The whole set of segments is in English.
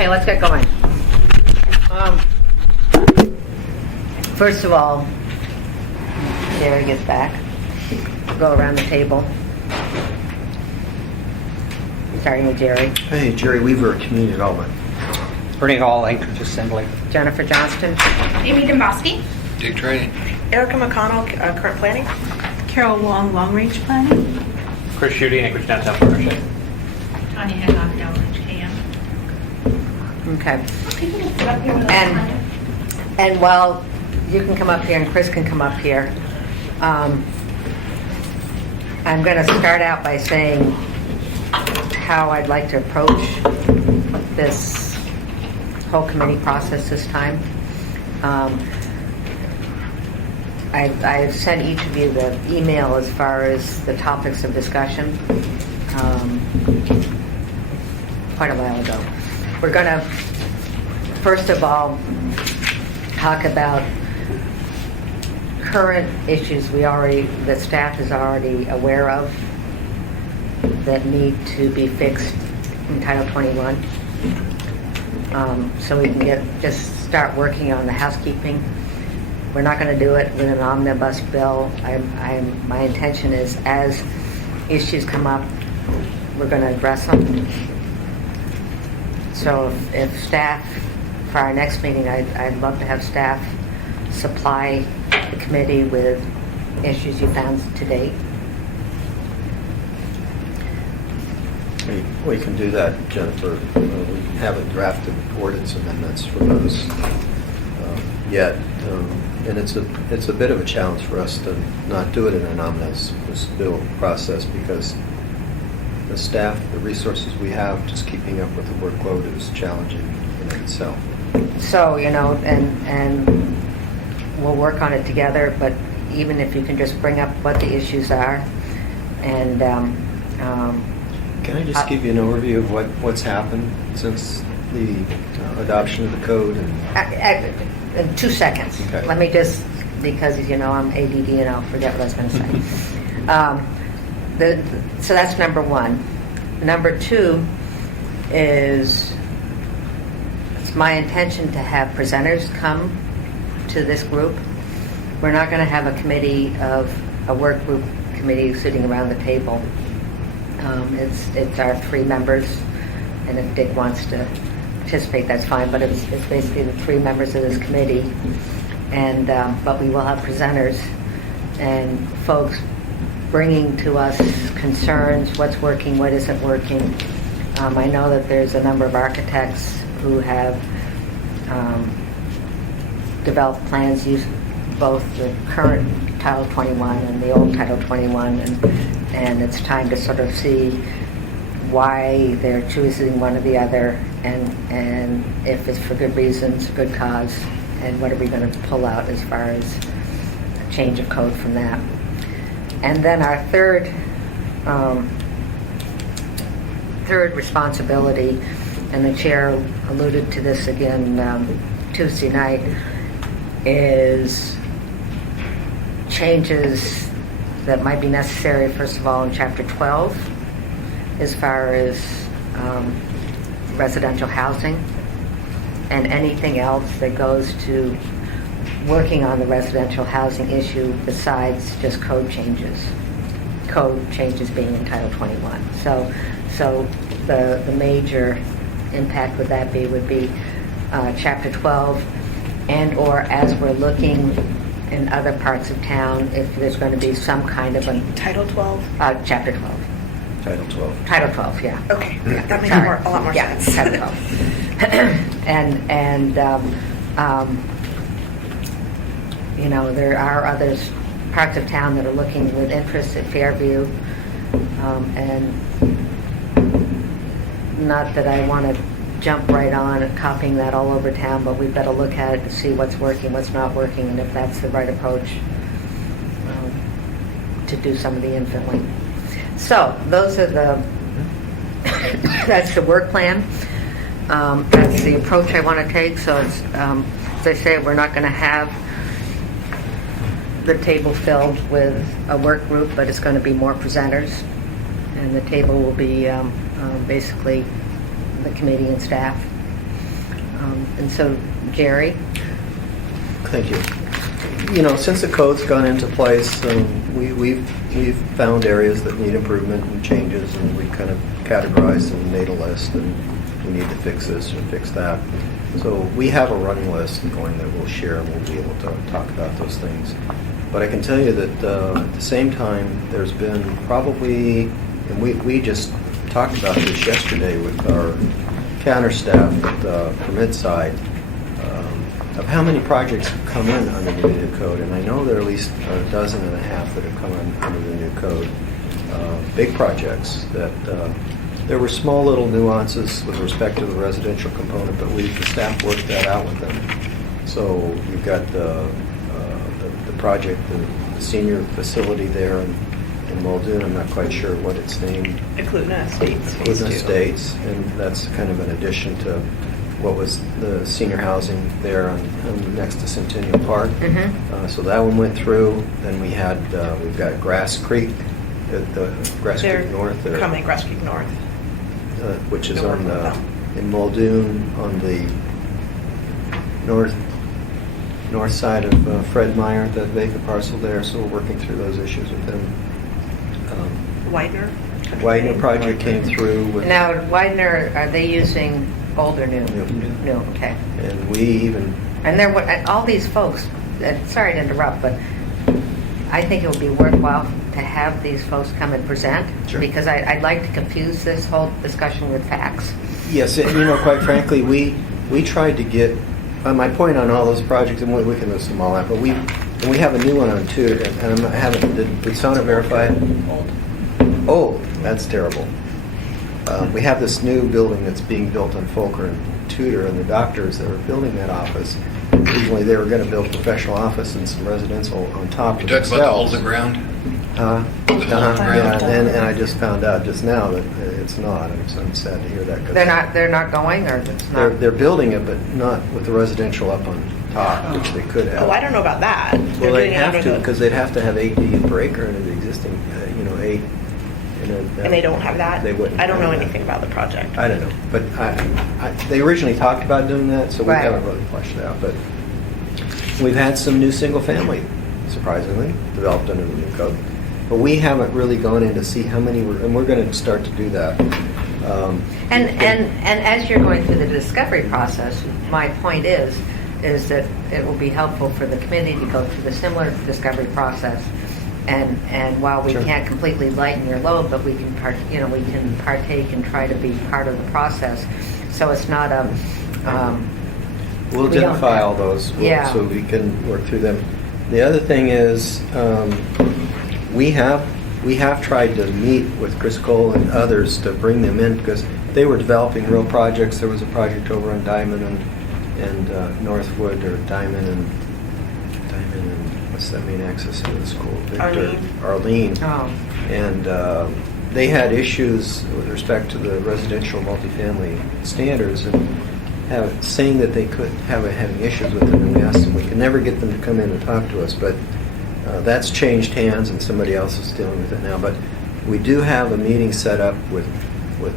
Okay, let's get going. First of all, Jerry gets back. Go around the table. Starting with Jerry. Hey, Jerry Weaver, Community Development. Bernie Hall, Anchorage Assembly. Jennifer Johnston. Amy Domboski. Dick Training. Erica McConnell, current planning. Carol Wong, Long Range Planning. Chris Schutte, Anchorage Downtown Partnership. Tanya Haddock, Downrange KM. Okay. People can sit up here with us. And while you can come up here and Chris can come up here, I'm going to start out by saying how I'd like to approach this whole committee process this time. I've sent each of you the email as far as the topics of discussion quite a while ago. We're going to, first of all, talk about current issues that staff is already aware of that need to be fixed in Title 21. So we can just start working on the housekeeping. We're not going to do it with an omnibus bill. My intention is, as issues come up, we're going to address them. So if staff, for our next meeting, I'd love to have staff supply the committee with issues you found to date. We can do that, Jennifer. We haven't drafted ordinance amendments for those yet. And it's a bit of a challenge for us to not do it in an omnibus bill process because the staff, the resources we have, just keeping up with the workload is challenging in itself. So, and we'll work on it together, but even if you can just bring up what the issues are and Can I just give you an overview of what's happened since the adoption of the code? in 2 seconds. Okay. Let me just, because I'm ADD and I'll forget what I was going to say. So that's number one. Number two is it's my intention to have presenters come to this group. We're not going to have a work group committee sitting around the table. It's our 3 members, and if Dick wants to participate, that's fine. But it's basically the 3 members of this committee, and but we will have presenters and folks bringing to us concerns, what's working, what isn't working. I know that there's a number of architects who have developed plans using both the current Title 21 and the old Title 21, and it's time to sort of see why they're choosing one or the other, and if it's for good reasons, good cause, and what are we going to pull out as far as a change of code from that. And then our third responsibility, and the chair alluded to this again Tuesday night, is changes that might be necessary, first of all, in Chapter 12, as far as residential housing, and anything else that goes to working on the residential housing issue besides just code changes. Code changes being in Title 21. So the major impact would be Chapter 12, and or as we're looking in other parts of town, if there's going to be some kind of a Title 12. Chapter 12. Title 12. Title 12, yeah. Okay, that makes Sorry. a lot more Yeah, sense. Title 12. and there are other parts of town that are looking with interest at Fairview, and not that I want to jump right on and copying that all over town, but we've got to look at it to see what's working, what's not working, and if that's the right approach to do some of the infilling. So those are that's the work plan. That's the approach I want to take. So it's, as I say, we're not going to have the table filled with a work group, but it's going to be more presenters, and the table will be basically the committee and staff. And so, Jerry? Thank you. You know, since the code's gone into place, we've found areas that need improvement and changes, and we kind of categorized and made a list, and we need to fix this or fix that. So we have a running list going that we'll share, and we'll be able to talk about those things. But I can tell you that at the same time, there's been probably, and we just talked about this yesterday with our counter staff at the permit side, of how many projects have come in under the new code, and I know there are at least a dozen and a half that have come in under the new code. Big projects that there were small little nuances with respect to the residential component, but the staff worked that out with them. So you've got the project, the senior facility there in Muldoon. I'm not quite sure what it's named. The Cluna Estates. phase Cluna 2. Estates, and that's kind of an addition to what was the senior housing there on next to Centennial Park. So that one went through. Then we've got Grass Creek, the Grass They're Creek North there, coming Grass Creek North. which is They're on working with in Muldoon on the north side of Fred Meyer, that vacant parcel there. So we're working through those issues with them. Widener. Widener project came through with. Now, Widener, are they using old or new? New. New, okay. And we even, And all these folks, sorry to interrupt, but I think it would be worthwhile to have these folks come and present. Sure. Because I'd like to confuse this whole discussion with facts. yes, and, quite frankly, we tried to get, my point on all those projects, and we can list them all out, but we have a new one on too, and I haven't, did Sonnet verify it? Old, that's terrible. We have this new building that's being built on Folker and Tudor, and the doctors that are building that office, originally they were going to build a professional office and some residential on top You of talk about the hole in themselves. the ground? The hole in the ground. and I just found out just now that it's not. I'm sad to hear that. 'Cause They're not going, or it's not? they're building it, but not with the residential up on top, which they could have. Oh, I don't know about that. Well, They're they doing it have under to, the- because they'd have to have 8 unit per acre into the existing, 8. And they don't have that? They wouldn't. I don't know have that. anything about the project. I don't know, but they originally talked about doing that, so we Right. haven't really fleshed it out. But we've had some new single-family, surprisingly, developed under the new code. But we haven't really gone in to see how many and we're going to start to do that. And as you're going through the discovery process, my point is that it will be helpful for the committee to go through the similar discovery process. And while we Sure. can't completely lighten your load, but we can we can partake and try to be part of the process. So it's not a, We'll we don't- identify all those Yeah. so we can work through them. The other thing is, we have tried to meet with Chris Cole and others to bring them in because they were developing real projects. There was a project over on Diamond and Northwood, or Diamond and what's that main access to the school? Victor. Arlene. oh, And they had issues with respect to the residential multifamily standards, and saying that they could having issues with them, and we asked them, we could never get them to come in and talk to us, but that's changed hands and somebody else is dealing with it now. But we do have a meeting set up with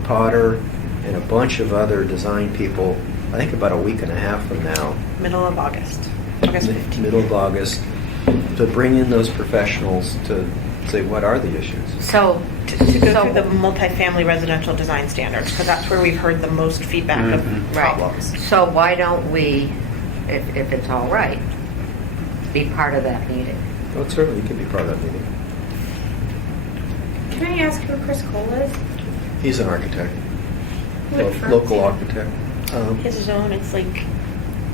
Potter and a bunch of other design people, I think about a week and a half from now, Middle of August. August 15th. middle of August, to bring in those professionals to say, what are the issues? so To go through the multifamily residential design standards, because that's where we've heard the most feedback of right. problems. So why don't we, if it's all right, be part of that meeting? Well, certainly you could be part of that meeting. Can I ask who Chris Cole is? He's an architect, What firm? local architect. His zone, it's like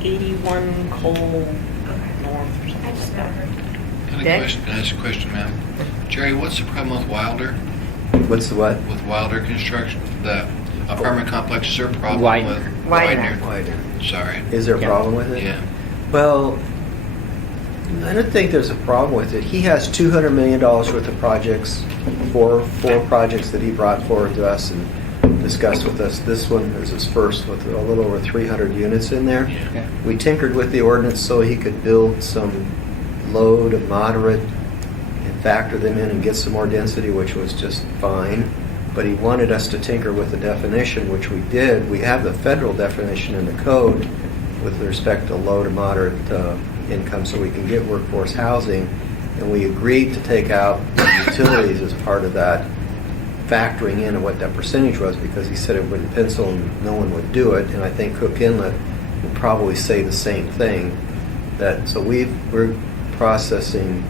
81 Cole North or something I just like never that. heard. Can Dick? I ask a question, ma'am? Jerry, what's the problem with Wilder, What's the what? with Wilder Construction? The apartment complex, is there a problem Widener. with? Widener. Wider. Sorry. Is there a Yeah. problem with it? Yeah. Well, I don't think there's a problem with it. He has $200 million worth of projects, four projects that he brought forward to us and discussed with us. This one is his first with a little over 300 units in there. Yeah. We tinkered with the ordinance so he could build some low to moderate and factor them in and get some more density, which was just fine. but he wanted us to tinker with the definition, which we did. We have the federal definition in the code with respect to low to moderate income, so we can get workforce housing, and we agreed to take out the utilities as part of that, factoring in what that percentage was, because he said it wouldn't pencil and no one would do it, and I think Cook Inlet will probably say the same thing. So we're processing,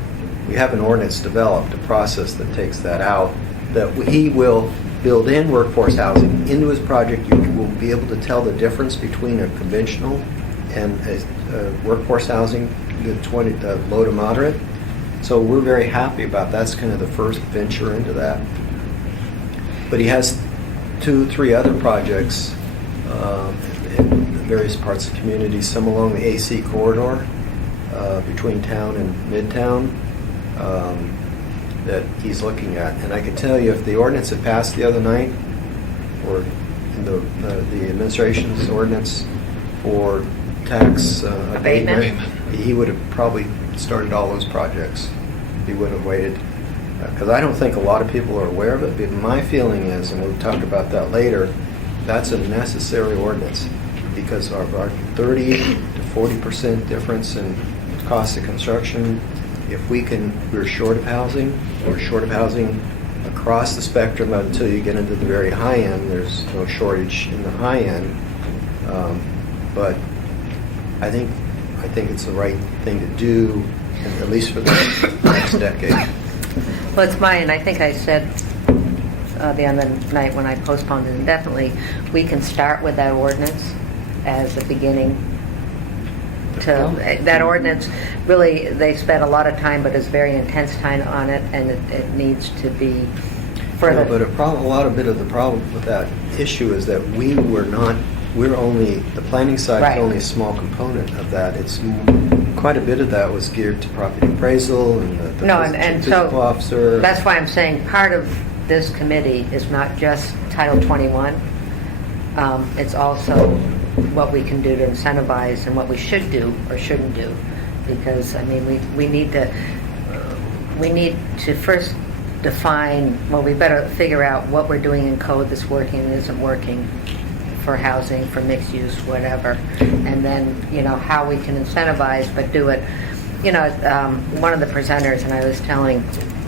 we have an ordinance developed, a process that takes that out, that he will build in workforce housing into his project. You will be able to tell the difference between a conventional and a workforce housing, the low to moderate. So we're very happy about that. That's kind of the first venture into that. But he has 2-3 other projects in various parts of the community, some along the AC corridor between town and midtown that he's looking at. And I can tell you, if the ordinance had passed the other night, or the administration's ordinance for tax abatement, he would have probably started all those projects. He would have waited. Because I don't think a lot of people are aware of it, but my feeling is, and we'll talk about that later, that's a necessary ordinance because of our 30 to 40% difference in cost of construction. If we're short of housing, we're short of housing across the spectrum until you get into the very high end. There's no shortage in the high end. But I think it's the right thing to do, at least for the next decade. Well, it's mine. I think I said the other night when I postponed it indefinitely, we can start with that ordinance as the beginning. That ordinance, really, they spent a lot of time, but it's very intense time on it, and it needs to be further. But a lot bit of the problem with that issue is that the planning side Right. is only a small component of that. It's quite a bit of that was geared to property appraisal and the No, and so physical officer. that's why I'm saying part of this committee is not just Title 21. It's also what we can do to incentivize and what we should do or shouldn't do. Because, I mean, we need to first define, well, we better figure out what we're doing in code that's working and isn't working for housing, for mixed use, whatever. And then, how we can incentivize, but do it. One of the presenters, and I was telling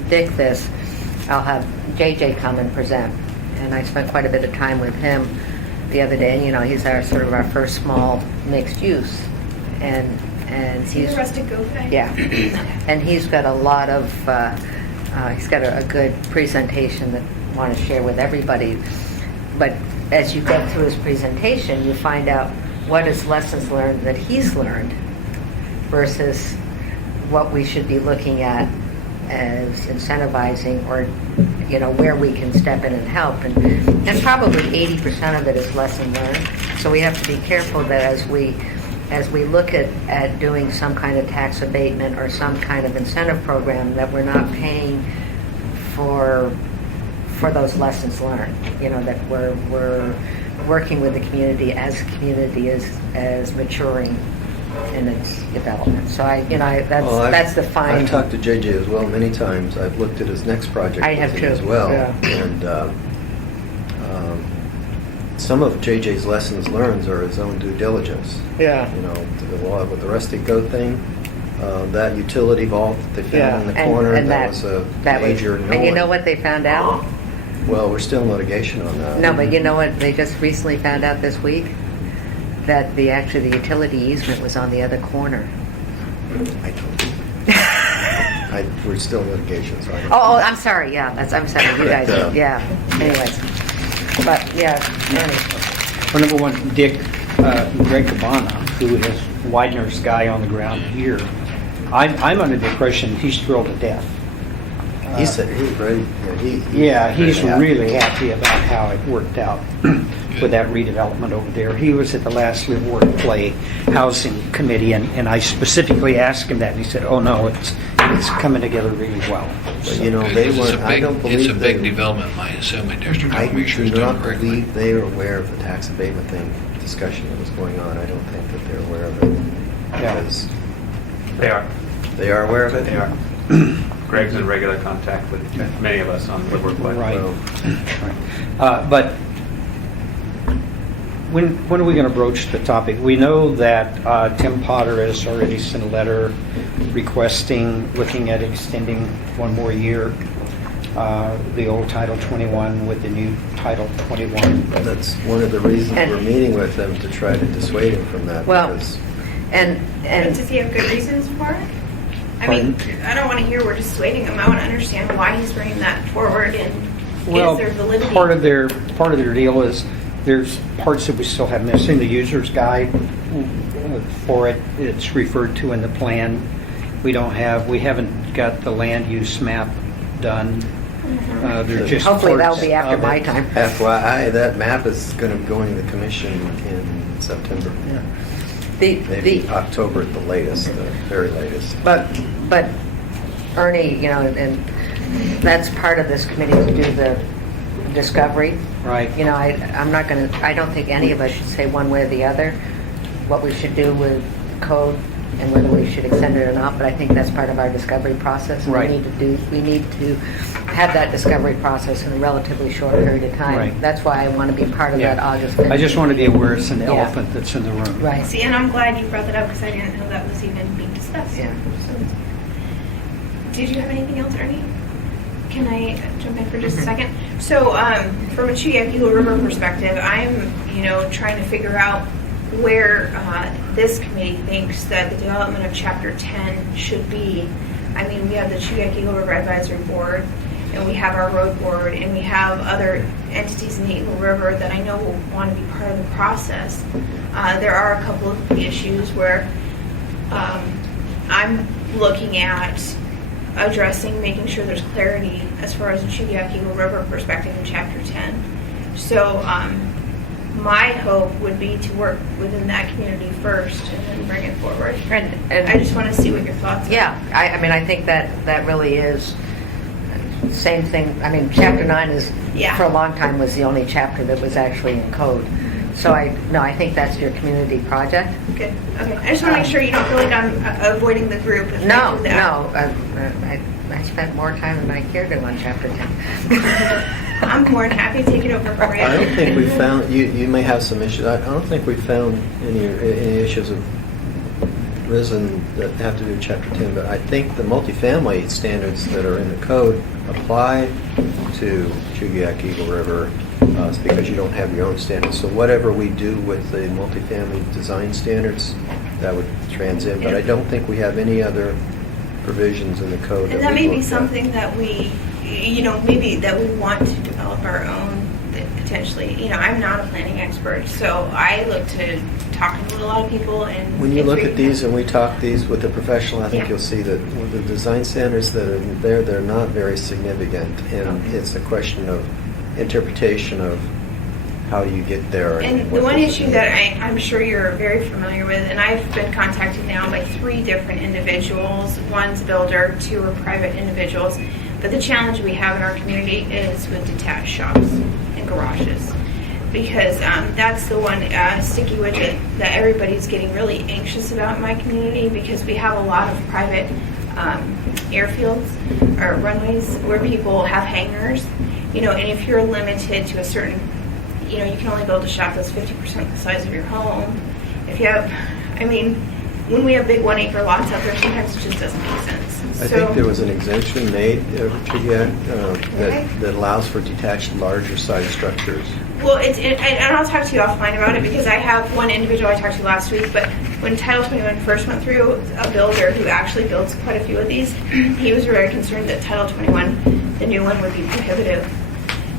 Dick this, I'll have JJ come and present. And I spent quite a bit of time with him the other day, and he's our first small mixed use. And Is he the rustic goat guy? yeah. And he's got a lot of, he's got a good presentation that I want to share with everybody. But as you go through his presentation, you find out what is lessons learned that he's learned versus what we should be looking at as incentivizing or, where we can step in and help. And probably 80% of it is lesson learned. So we have to be careful that as we look at doing some kind of tax abatement or some kind of incentive program, that we're not paying for those lessons learned, that we're working with the community as the community is maturing in its development. So that's the fine. I've talked to JJ as well many times. I've looked at his next project I have with him too, as well. yeah. And some of JJ's lessons learned are his own due diligence. Yeah. With the rustic goat thing, that utility vault that they found in the corner, that was a major noise. And you know what they found out? Well, we're still in litigation on that. No, but you know what they just recently found out this week? That the utility easement was on the other corner. I told you. We're still in litigation, so I don't. Oh, I'm sorry. Yeah, I'm sorry. You guys. But, Yeah. Anyways, but yeah. Well, number one, Dick, Greg Cabana, who is Widener's guy on the ground here, I'm under the impression he's thrilled to death. He said he was ready. He's very really happy about how it worked out with that redevelopment over there. He was at the last Live, Work, Play Housing Committee, and I specifically asked him that, and he said, "Oh no, it's coming together really well." But they weren't. I don't believe It's a big they- development in my assembly district. I I'll make sure do it's done not correctly. believe they are aware of the tax abatement discussion that was going on. I don't think that they're aware of it. Yeah. Because They are. they are aware of it? They are. Greg's in regular contact with many of us on Woodward Way. Right. Well, But when are we going to broach the topic? We know that Tim Potter has already sent a letter requesting, looking at extending one more year, the old Title 21 with the new Title 21. That's one of the reasons And- we're meeting with them, to try to dissuade him from that. Well, because And And, does he have good reasons for it? I mean, I don't want to hear we're dissuading him. I want to understand why he's bringing that forward and Well, is there validity? part of their deal is there's parts that we still have missing. The user's guide for it, it's referred to in the plan. We haven't got the land use map done. They're just hopefully that'll parts be after of my it. time. FYI, that map is going to go to the commission in September. Maybe October at the latest, the very latest. But Ernie, you know, and that's part of this committee to do the discovery. Right. You know, I don't think any of us should say one way or the other what we should do with code and whether we should extend it or not, but I think that's part of our discovery process. Right. We need to have that discovery process in a relatively short period of time. Right. That's why I want to be part of Yeah. that August 15th. I just want to be aware it's an Yeah. elephant that's in the room. Right. See, and I'm glad you brought that up because I didn't know that was even being discussed. Yeah. So, did you have anything else, Ernie? Can I jump in for just a second? So, from a Chuyaquilo River perspective, I'm, trying to figure out where this committee thinks that the development of Chapter 10 should be. I mean, we have the Chuyaquilo River Advisory Board, and we have our road board, and we have other entities in the Eagle River that I know will want to be part of the process. There are a couple of issues where I'm looking at addressing, making sure there's clarity as far as the Chuyaquilo River perspective in Chapter 10. So my hope would be to work within that community first and then bring it forward. And I just want to see what your thoughts are. Yeah, I mean, I think that really is same thing. I mean, Chapter 9 is, Yeah. for a long time, was the only chapter that was actually in code. So I think that's your community project. Good. Okay. I just want to make sure you don't feel like I'm avoiding the group. If No, I do that. I spent more time than I cared to on Chapter 10. I'm more than happy to take it over for you. I don't think we found, you may have some issues, I don't think we found any issues have risen that have to do with Chapter 10, but I think the multifamily standards that are in the code apply to Chugiak Eagle River. It's because you don't have your own standards. So whatever we do with the multifamily design standards, that would transcend, but I don't think we have any other provisions in the code. And that we may be looked at. something that we, maybe that we want to develop our own, that potentially, I'm not a planning expert, so I look to talking to a lot of people and. When you look at figuring these and we talk these with a professional, I think Yeah. you'll see that with the design standards that are there, they're not very significant. And it's a question of interpretation of how do you get there. And the what one goes issue in. that I'm sure you're very familiar with, and I've been contacted now by 3 different individuals. One's a builder, 2 are private individuals. But the challenge we have in our community is with detached shops and garages. Because that's the one sticky widget that everybody's getting really anxious about in my community, because we have a lot of private airfields or runways where people have hangars. And if you're limited to a certain, you can only build a shop that's 50% the size of your home. If you have, when we have big 1-acre lots out there, sometimes it just doesn't make sense. I think there was an exemption made that allows for detached larger size structures. Well, and I'll talk to you offline about it, because I have one individual I talked to last week, but when Title 21 first went through, a builder who actually builds quite a few of these, he was very concerned that Title 21, the new one, would be prohibitive.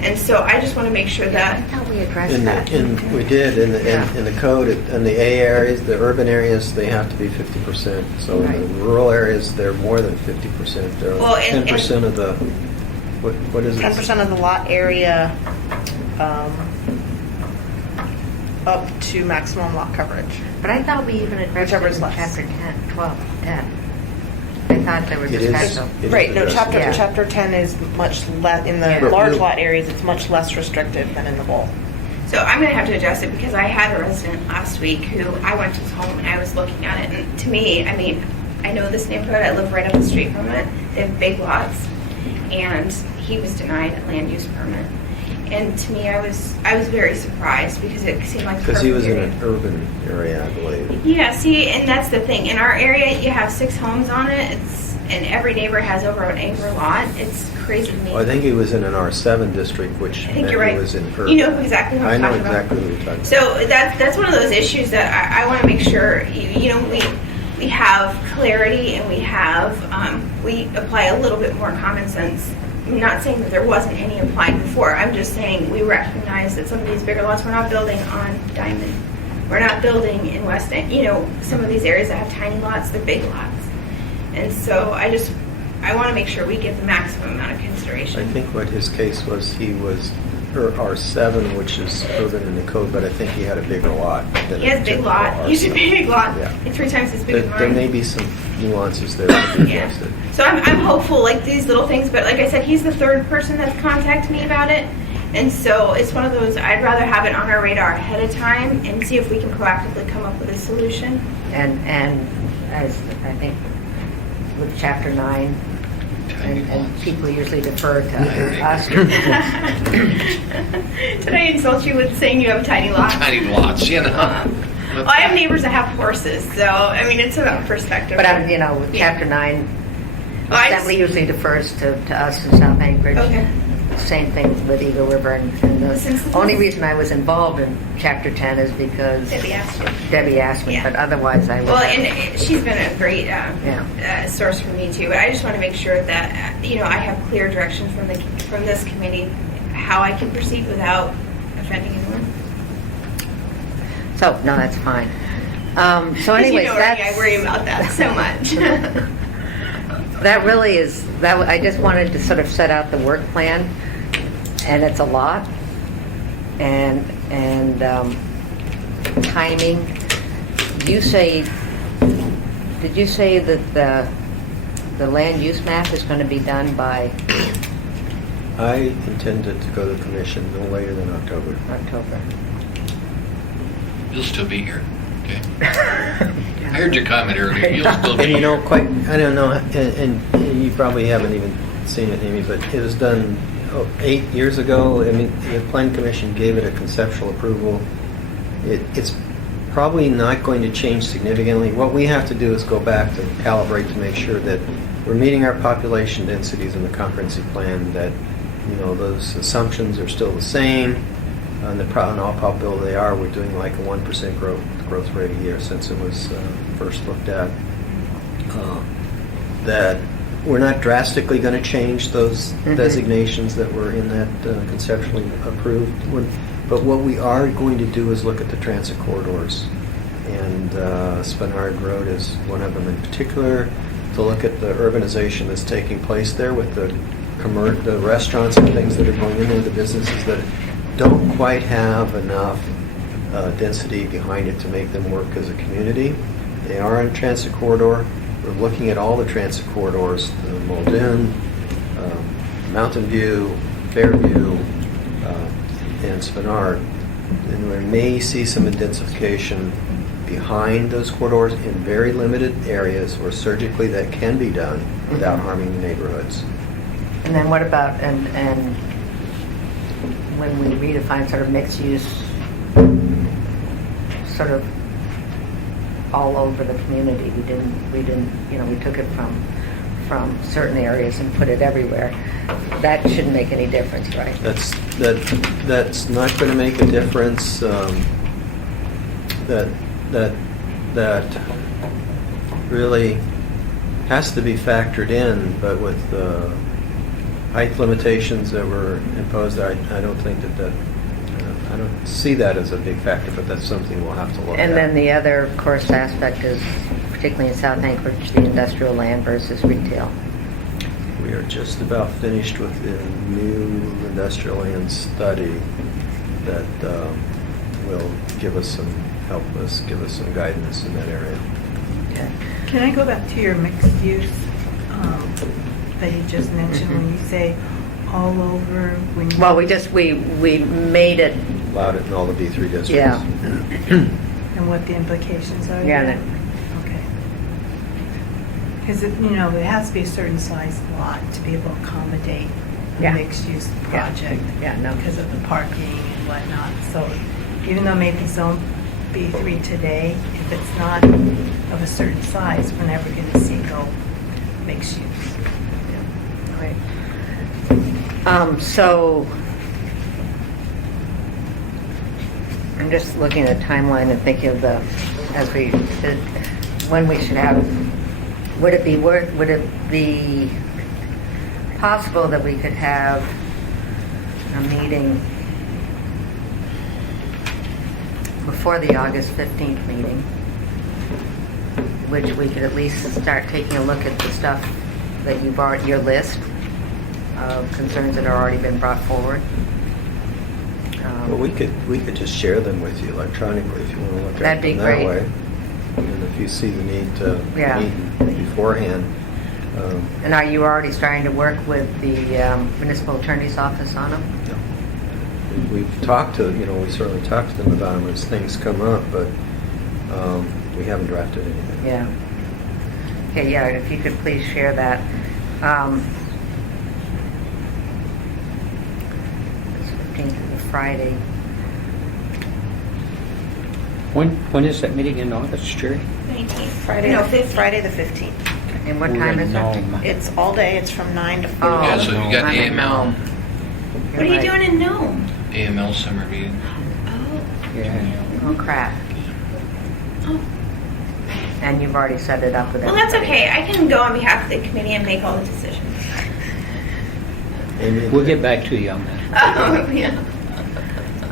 And so I just want to make sure I that, thought we addressed that. We did, in Yeah. the code, in the A areas, the urban areas, they have to be 50%. So in the Right. rural areas, they're more than 50%. They're Well, and- 10% of the, what is it? 10% of the lot area up to maximum lot coverage. But I thought we even addressed Whichever it is in less. Chapter 10, 12, 10. I thought there were It is- discussions. it is Right, no, addressed. Yeah. chapter 10 is much less, in the Yeah. But large we'll- lot areas, it's much less restrictive than in the bulk. so I'm going to have to adjust it, because I had a resident last week who I went to his home and I was looking at it, and to me, I know this neighborhood, I live right up the street from it. They have big lots, and he was denied a land use permit. And to me, I was very surprised because it seemed like the Because he was in perfect an urban area, I believe. Yeah, see, and that's the thing. In our area, you have 6 homes on it, and every neighbor has over an acre lot. It's crazy to me. Well, I think he was in an R7 district, which I think meant you're right. he was in urban. You know exactly what I I'm know talking about. exactly what you're talking about. So that's one of those issues that I want to make sure, we have clarity and we apply a little bit more common sense. I'm not saying that there wasn't any applied before. I'm just saying we recognize that some of these bigger lots, we're not building on Diamond. We're not building in West End. Some of these areas that have tiny lots, they're big lots. And so I want to make sure we get the maximum amount of consideration. I think what his case was, he was R7, which is urban in the code, but I think he had a bigger lot. Than He has a big typical lot. He's a R7. big lot. Yeah. It's 3 times as big as mine. There may be some nuances there to be Yeah. adjusted. So I'm hopeful, like these little things, but like I said, he's the 3rd person that's contacted me about it. And so it's one of those, I'd rather have it on our radar ahead of time and see if we can proactively come up with a solution. And as I think with chapter 9, and people usually defer to us. Did I insult you with saying you have tiny lots? Tiny lots, Well, I have neighbors that have horses, so I mean, it's about perspective. But with Yeah. chapter 9, Well, I just- Assembly usually defers to us in South Anchorage. Okay. Same thing with Eagle River. And Since the the- only reason I was involved in chapter 10 is because Debbie asked you. Debbie asked me, Yeah. but otherwise I Well, was. and she's been a great source for me too. But I just want to make sure that I have clear direction from this committee how I can proceed without offending anyone. So, no, that's fine. So 'Cause anyways, I worry about that so much. that really is, I just wanted to sort of set out the work plan, and it's a lot. And timing, did you say that the land use map is going to be done by I intended to go to the commission no later than October. October? You'll still be here, okay? I heard your comment earlier, you'll still be And here. I don't know, and you probably haven't even seen it, Amy, but it was done 8 years ago. I mean, the Plan Commission gave it a conceptual approval. It's probably not going to change significantly. What we have to do is go back to calibrate to make sure that we're meeting our population densities in the comprehensive plan, that, those assumptions are still the same. In all probability they are. We're doing like a 1% growth rate a year since it was first looked at. That we're not drastically going to change those designations that were in that conceptually approved. But what we are going to do is look at the transit corridors. And Spenard Road is one of them in particular, to look at the urbanization that's taking place there with the restaurants and things that are going in there, the businesses that don't quite have enough density behind it to make them work as a community. They are on a transit corridor. We're looking at all the transit corridors, the Muldoon, Mountain View, Fairview, and Spenard. And we may see some intensification behind those corridors in very limited areas where surgically that can be done without harming the neighborhoods. And then what about, and when we redefine sort of mixed use, sort of all over the community, we didn't, we took it from certain areas and put it everywhere. That shouldn't make any difference, right? That's not going to make a difference. That really has to be factored in, but with the height limitations that were imposed, I don't think that I don't see that as a big factor, but that's something we'll have to look at. And then the other, of course, aspect is, particularly in South Anchorage, the industrial land versus retail. We are just about finished with the new industrial land study that will give us some guidance in that area. Okay. Can I go back to your mixed use that you just mentioned when you say all over? When you Well, we made it, Allowed it in all the B3 districts. yeah. and what the implications are? Yeah, there? no. Okay. Because, it has to be a certain size lot to be able to accommodate a Yeah. mixed-use project. Yeah, no. Because of the parking and whatnot. So even though maybe zone B3 today, if it's not of a certain size, we're never going to see go mixed use. Right. So, I'm just looking at the timeline and thinking of when we should have, would it be possible that we could have a meeting before the August 15th meeting, which we could at least start taking a look at the stuff that you've already, your list of concerns that have already been brought forward? Well, we could just share them with you electronically if you want to look at That'd be them that great. way. And if you see the need to Yeah. meet beforehand, And are you already starting to work with the municipal attorney's office on them? we've talked to, we certainly talked to them about them as things come up, but we haven't drafted anything. Yeah. Okay, yeah, if you could please share that. It's 15th is a Friday. When is that meeting in August, Jerry? 19th. Friday, No, the 15th. Friday the 15th. And what We're time in is it? Nome. It's all day, it's from 9 to 4. Oh, Yeah, so you got I'm the in AML. Nome. What are you You're right. doing in Nome? AML summer meeting. Oh. Yeah. Oh, crap. Oh. And you've already set it up with Well, that's everybody. okay. I can go on behalf of the committee and make all the decisions. Amy, We'll get back to you on that. Oh, yeah.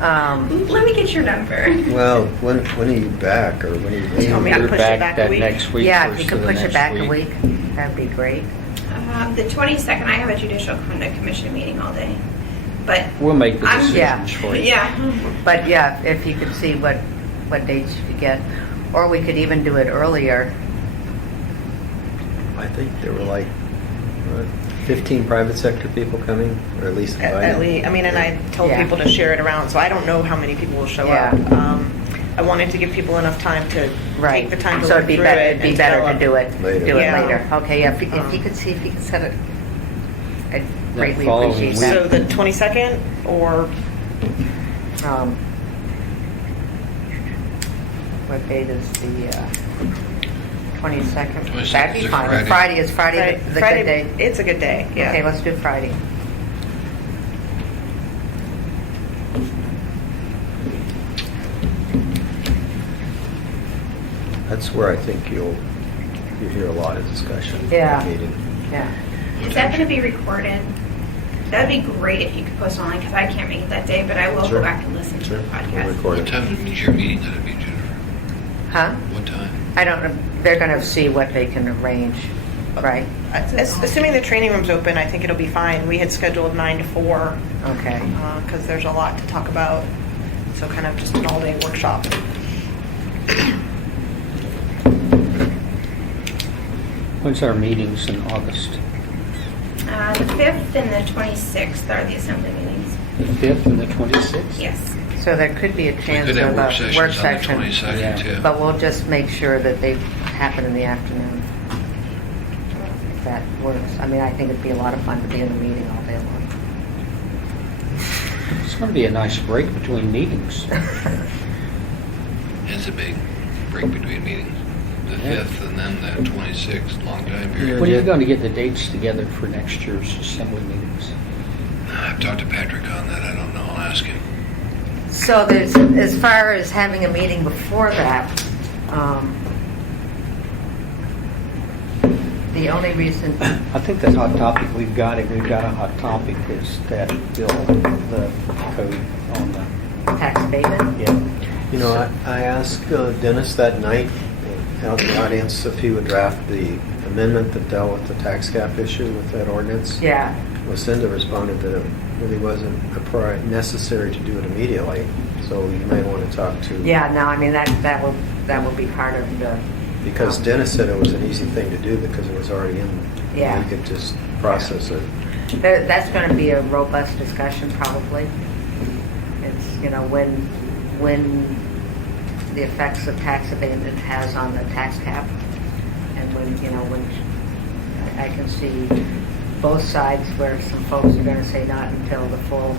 Let me get your number. Well, when are you back, or when are you Do you want me to leaving? push We're it back a that week? next week. Yeah, if first you could of the push it next back a week, that'd be great. The 22nd, I have a judicial conduct commission meeting all day. But We'll make the I'm- Yeah. decisions for you. yeah. But yeah, if you could see what dates you could get, or we could even do it earlier. I think there were like, what, 15 private sector people coming, or at least invited. At least, and I told Yeah. people to share it around, so I don't know how many people will show Yeah. up. I wanted to give people enough time to Right. take the time to So look it'd be through better, it it'd be and better to develop. do it Later. Yeah. later. Okay, yeah, if you could see if you could set it, I'd greatly following appreciate week. So that. the 22nd, or What date is the 22nd? 22nd That'd be is a fine. Friday. Is Friday the good day? It's a good day, yeah. Okay, let's do Friday. That's where I think you hear a lot of discussion. in the Yeah. meeting. Yeah. Is that going to be recorded? That'd be great if you could post online because I can't make it that day, but I will Sure. go back and listen to Sure, the we'll podcast. record What it. time is your meeting going to be, Jennifer? Huh? What time? I don't know, they're gonna see what they can arrange, right? Assuming the training room's open, I think it'll be fine. We had scheduled 9 to 4, Okay. because there's a lot to talk about, so kind of just an all-day workshop. When's our meetings in August? The 5th and the 26th are the assembly meetings. The 5th and the 26th? Yes. So there could be a We chance could of have work a sessions work on the session, 22nd, Yeah. too. but we'll just make sure that they happen in the afternoon. If that works. I mean, I think it'd be a lot of fun to be in the meeting all day long. It's going to be a nice break between meetings. It's a big break between meetings. The Yeah. 5th and then the 26th, long time period. When are you going to get the dates together for next year's assembly meetings? I've talked to Patrick on that. I don't know. I'll ask him. So there's, as far as having a meeting before that, the only reason, I think the hot topic we've got a hot topic is that bill, the code on the, tax abatement, yeah. I asked Dennis that night out in the audience if he would draft the amendment that dealt with the tax cap issue with that ordinance. yeah, Lucinda responded that it really wasn't necessary to do it immediately, so you may want to talk to. yeah, no, I mean, that will be part of the, Because Dennis said it was an easy thing to do because it was already in. Yeah. You could just process it. that's going to be a robust discussion probably. It's, when the effects of tax abatement has on the tax cap, and when I can see both sides where some folks are gonna say not until the full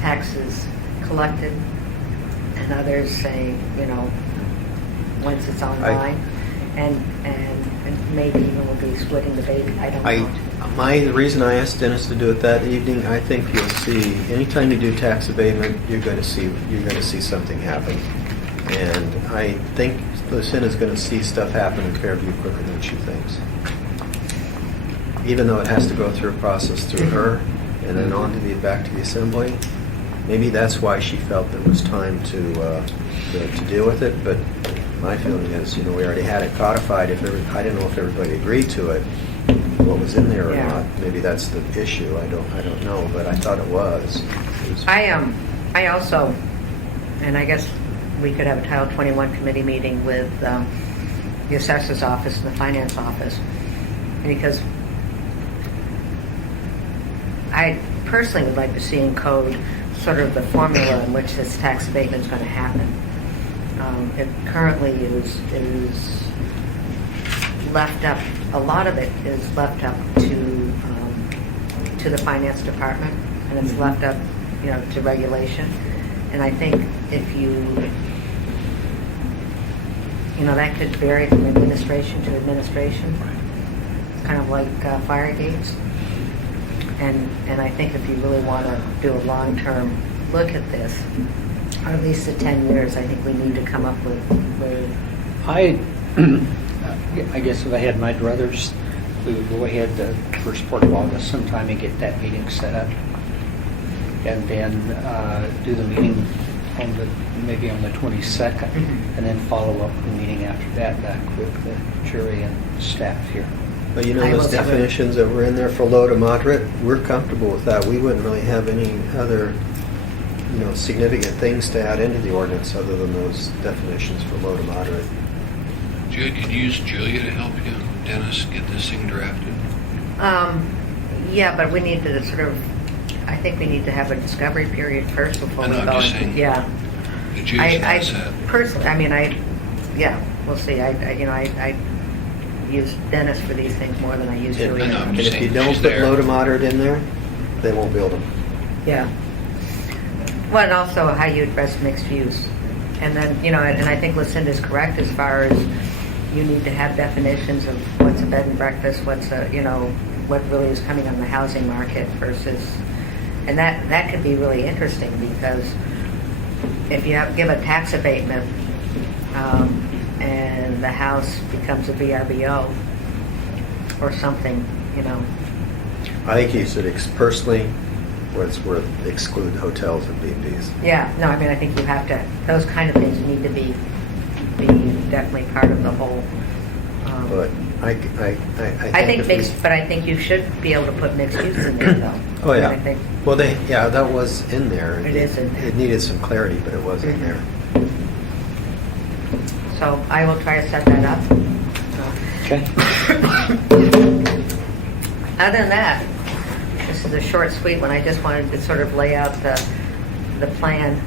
tax is collected, and others say, once it's online, and maybe even we'll be splitting the baby, I don't know. The reason I asked Dennis to do it that evening, I think you'll see, anytime you do tax abatement, you're gonna see something happen. And I think Lucinda's gonna see stuff happen in Fairview quicker than she thinks. Even though it has to go through a process through her, and then on to back to the assembly, maybe that's why she felt there was time to deal with it, but my feeling is, we already had it codified. I didn't know if everybody agreed to it, what was in there or Yeah. not. Maybe that's the issue. I don't know, but I thought it was. I also, and I guess we could have a Title 21 committee meeting with the assessor's office and the finance office, because I personally would like to see in code sort of the formula in which this tax abatement is going to happen. It currently is left up, a lot of it is left up to the finance department, and it's left up, to regulation. And I think if that could vary from administration to administration, kind of like fire gates. And I think if you really want to do a long-term look at this, or at least the 10 years, I think we need to come up with I guess if I had my druthers, we would go ahead the first part of August sometime and get that meeting set up. And then do the meeting maybe on the 22nd, and then follow up the meeting after that back with the jury and staff here. But I will those second. definitions that were in there for low to moderate, we're comfortable with that. We wouldn't really have any other, significant things to add into the ordinance other than those definitions for low to moderate. Could you use Julia to help you, Dennis, get this thing drafted? Yeah, but we need to I think we need to have a discovery period first before I we know, go. I'm just saying. Yeah. The Julia's not set. Personally, we'll see. I use Dennis for these things more than I use And Julie. I know, I'm and just if you saying, don't she's put there. low to moderate in there, they won't build them. Yeah. Well, and also how you address mixed use. And then, and I think Lucinda's correct as far as you need to have definitions of what's a bed and breakfast, what's what really is coming on the housing market versus, and that could be really interesting, because if you give a tax abatement and the house becomes a VRBO or something, I think you should personally, where it's worth, exclude hotels and B&Bs. Yeah, no, I think you have to, those kind of things need to be definitely part of the whole. But I think if we- But I think you should be able to put mixed use in there, though. Oh, yeah. I think, Well, that was in there. It is in there. It needed some clarity, but it was in there. so I will try to set that up. Okay. Other than that, this is a short, sweet one. I just wanted to sort of lay out the plan.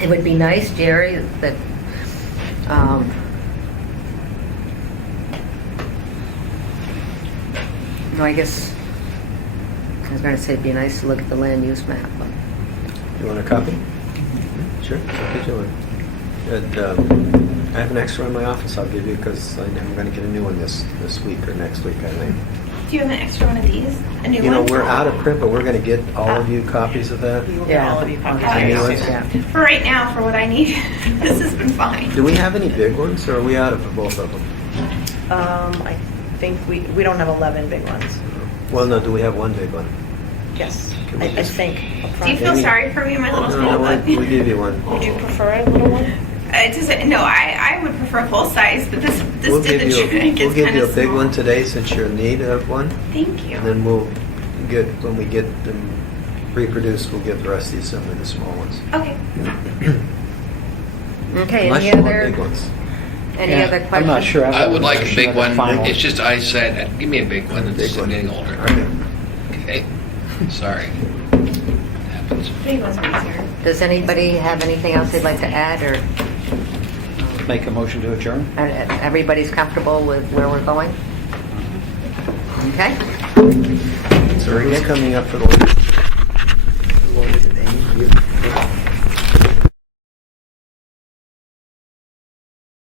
It would be nice, Jerry, that no, I guess I was going to say it'd be nice to look at the land use map. But You want a copy? Sure, I'll get you one. And, I have an extra in my office I'll give you, because I'm going to get a new one this week or next week, I think. Do you have an extra one of these? A new one? We're out of print, but we're going to get all of you copies of that. We will Yeah. get all of you copies. Okay. Anyways? Yeah. For right now, for what I need, this has been fine. Do we have any big ones, or are we out of both of them? I think we don't have 11 big ones. Well, no, do we have one big one? Yes, Can we I just- think. Do you feel Maybe- sorry for me, my little No, small book? we'll give you one. Would you prefer a little one? It doesn't, no, I would prefer full size, but this We'll did give the you trick. we'll It's give kind you of a big small. one today, since you're in need of one. Thank you. And then when we get them reproduced, we'll give the rest of the assembly the small ones. Okay. Okay. Unless Any you want other big ones. any Yeah, other questions? I'm not sure. I would like a wasn't big sure the one. final- It's just, I said, give me a big one. Big It's one. getting older. Okay. Okay? Sorry. Happens. Big ones are easier. Does anybody have anything else they'd like to add, or Make a motion to adjourn? And everybody's comfortable with where we're going? Okay? So who's coming up for the lawyer today? You?